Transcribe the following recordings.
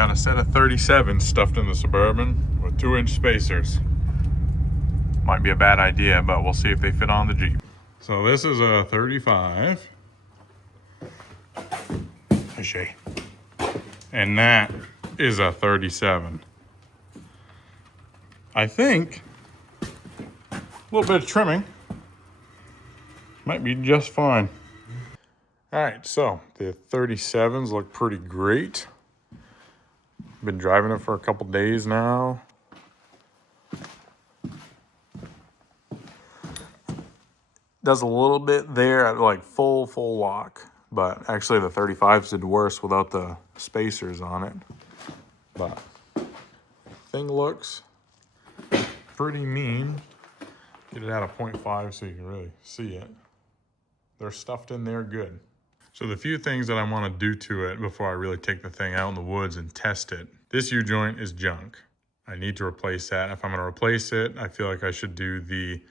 got a set of 37 stuffed in the Suburban with 2-inch spacers. Might be a bad idea, but we'll see if they fit on the Jeep. So this is a 35. Hey, and that is a 37. I think a little bit of trimming might be just fine. All right, so the 37s look pretty great. Been driving it for a couple days now. Does a little bit there at like full lock, but actually the 35s did worse without the spacers on it. But thing looks pretty mean. Get it out of 0.5 so you can really see it. They're stuffed in there good. So the few things that I want to do to it before I really take the thing out in the woods and test it. This U-joint is junk. I need to replace that. If I'm going to replace it, I feel like I should do the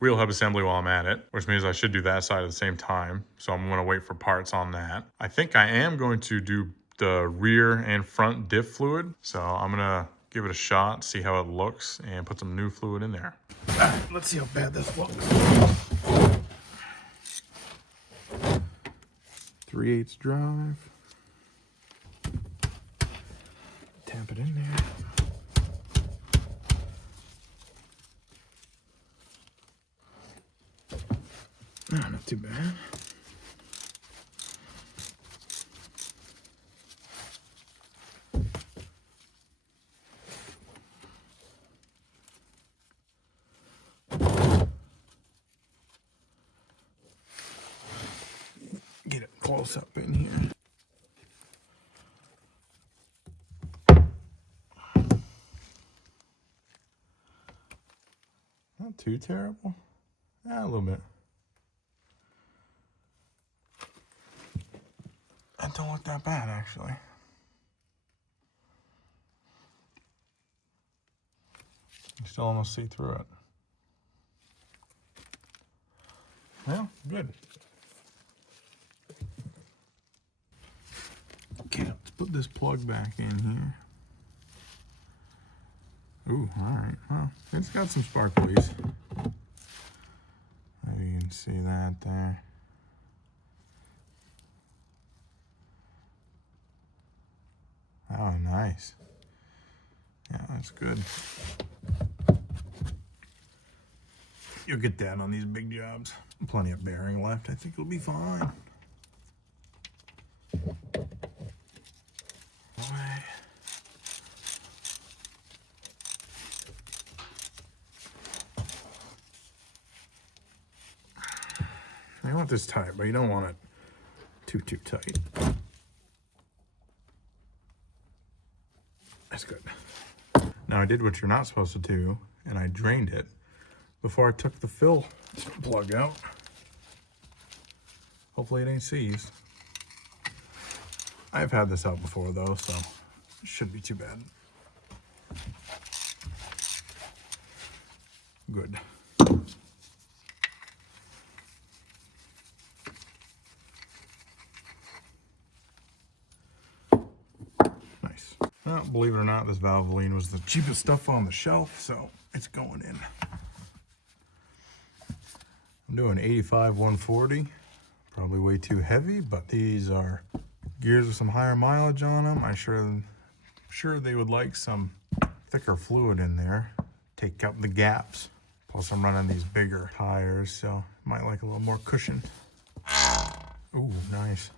wheel hub assembly while I'm at it, which means I should do that side at the same time. So I'm going to wait for parts on that. I think I am going to do the rear and front diff fluid. So I'm going to give it a shot, see how it looks, and put some new fluid in there. All right, let's see how bad this looks. 3/8 drive. Tap it in there. Oh, not too bad. Get it close up in here. Not too terrible. A little bit. That don't look that bad, actually. You still almost see through it. Well, good. Okay, let's put this plug back in here. Ooh, all right. Well, it's got some sparklies. Maybe you can see that there. Oh, nice. Yeah, that's good. You'll get that on these big jobs. Plenty of bearing left. I think it'll be fine. You want this tight, but you don't want it too tight. That's good. Now I did what you're not supposed to do, and I drained it before I took the fill plug out. Hopefully it ain't seized. I've had this out before though, so it shouldn't be too bad. Good. Nice. Well, believe it or not, this Valvoline was the cheapest stuff on the shelf, so it's going in. I'm doing 85/140. Probably way too heavy, but these are gears with some higher mileage on them. I'm sure they would like some thicker fluid in there. Take up the gaps. Plus I'm running these bigger tires, so might like a little more cushion. Ooh, nice.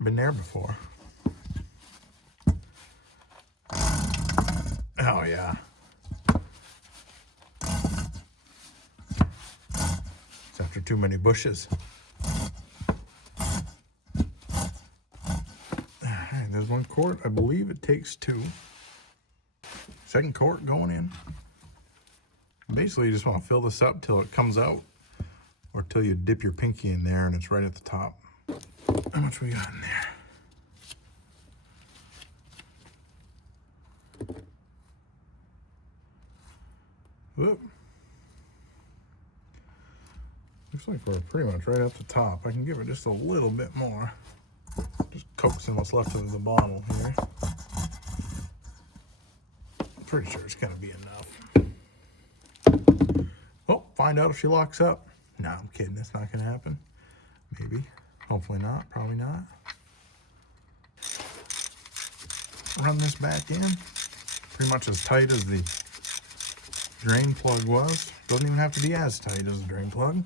Been there before. Oh yeah. It's after too many bushes. Alright, there's one quart. I believe it takes 2. Second quart going in. Basically, you just want to fill this up till it comes out, or till you dip your pinky in there and it's right at the top. How much we got in there? Whoop. Looks like we're pretty much right at the top. I can give it just a little bit more. Just coaxing what's left of the bottle here. I'm pretty sure it's gonna be enough. Well, find out if she locks up. No, I'm kidding, that's not gonna happen. Maybe, hopefully not, probably not. Run this back in, pretty much as tight as the drain plug was. Doesn't even have to be as tight as the drain plug.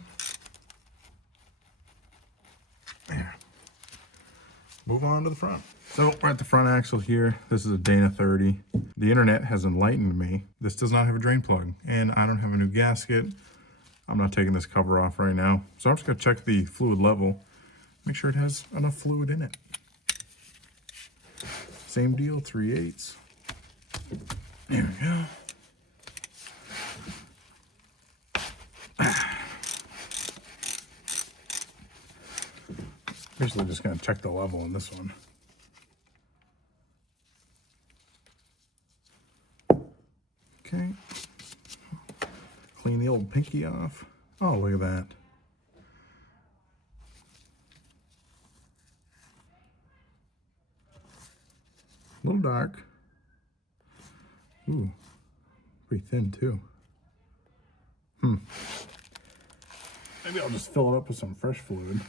There. Move on to the front. So we're at the front axle here. This is a Dana 30. The internet has enlightened me. This does not have a drain plug, and I don't have a new gasket. I'm not taking this cover off right now. So I'm just gonna check the fluid level, make sure it has enough fluid in it. Same deal, 3/8. There we go. Basically just gonna check the level in this one. Okay. Clean the old pinky off. Oh, look at that. A little dark. Ooh, pretty thin too. Maybe I'll just fill it up with some fresh fluid.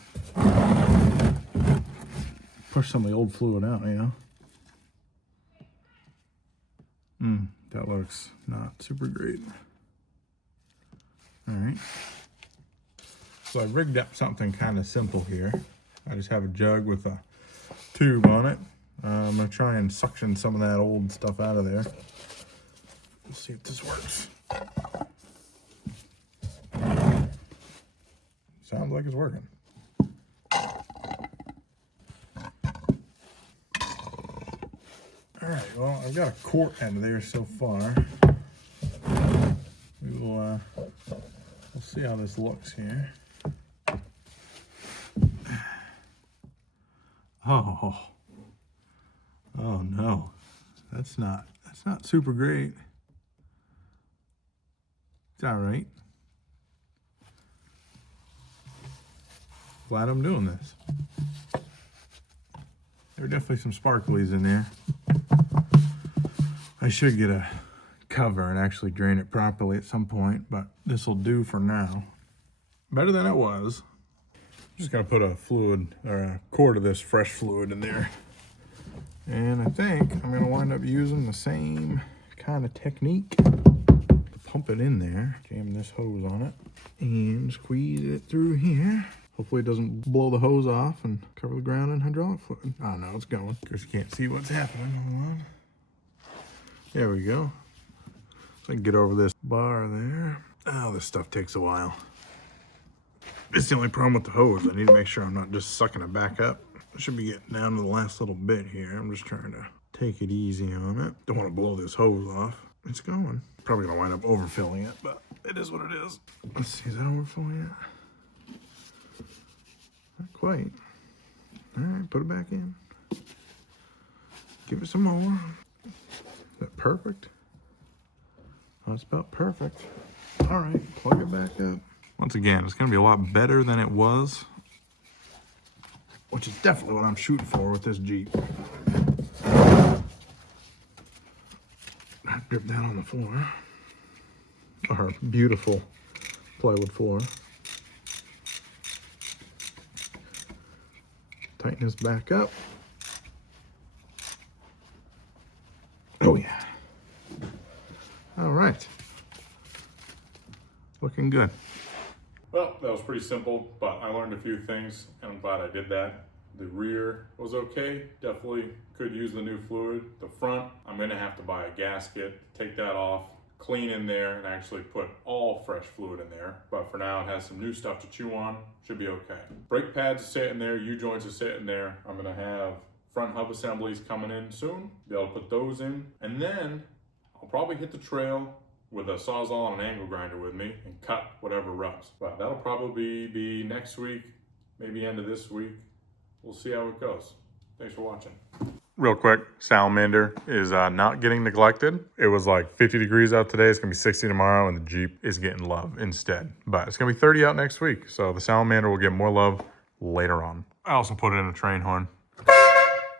Push some of the old fluid out, you know? That looks not super great. All right. So I rigged up something kind of simple here. I just have a jug with a tube on it. I'm gonna try and suction some of that old stuff out of there. Let's see if this works. Sounds like it's working. All right, well, I've got a quart out of there so far. We'll see how this looks here. Oh no, that's not super great. It's all right. Glad I'm doing this. There are definitely some sparklies in there. I should get a cover and actually drain it properly at some point, but this will do for now. Better than it was. I'm just gonna put a fluid or a quart of this fresh fluid in there. And I think I'm gonna wind up using the same kind of technique to pump it in there. Jam this hose on it and squeeze it through here. Hopefully it doesn't blow the hose off and cover the ground in hydraulic fluid. Oh no, it's going. Of course you can't see what's happening. Hold on. There we go. So I can get over this bar there. Oh, this stuff takes a while. It's the only problem with the hose. I need to make sure I'm not just sucking it back up. I should be getting down to the last little bit here. I'm just trying to take it easy on it. Don't want to blow this hose off. It's going. Probably gonna wind up overfilling it, but it is what it is. Let's see, is that overfilling yet? Not quite. All right, put it back in. Give it some more. Is that perfect? That's about perfect. All right, plug it back up. Once again, it's gonna be a lot better than it was, which is definitely what I'm shooting for with this Jeep. Not drip down on the floor. Our beautiful plywood floor. Tighten this back up. Oh yeah. All right. Looking good. Well, that was pretty simple, but I learned a few things and I'm glad I did that. The rear was okay, definitely could use the new fluid. The front, I'm gonna have to buy a gasket, take that off, clean in there, and actually put all fresh fluid in there. But for now, it has some new stuff to chew on, should be okay. Brake pads are sitting there, U-joints are sitting there. I'm gonna have front hub assemblies coming in soon, be able to put those in, and then I'll probably hit the trail with a Sawzall and an angle grinder with me and cut whatever rubs. But that'll probably be next week, maybe end of this week. We'll see how it goes. Thanks for watching. Real quick, salamander is not getting neglected. It was like 50 degrees out today. It's gonna be 60 tomorrow, and the Jeep is getting love instead. But it's gonna be 30 out next week, so the salamander will get more love later on. I also put it in a train horn.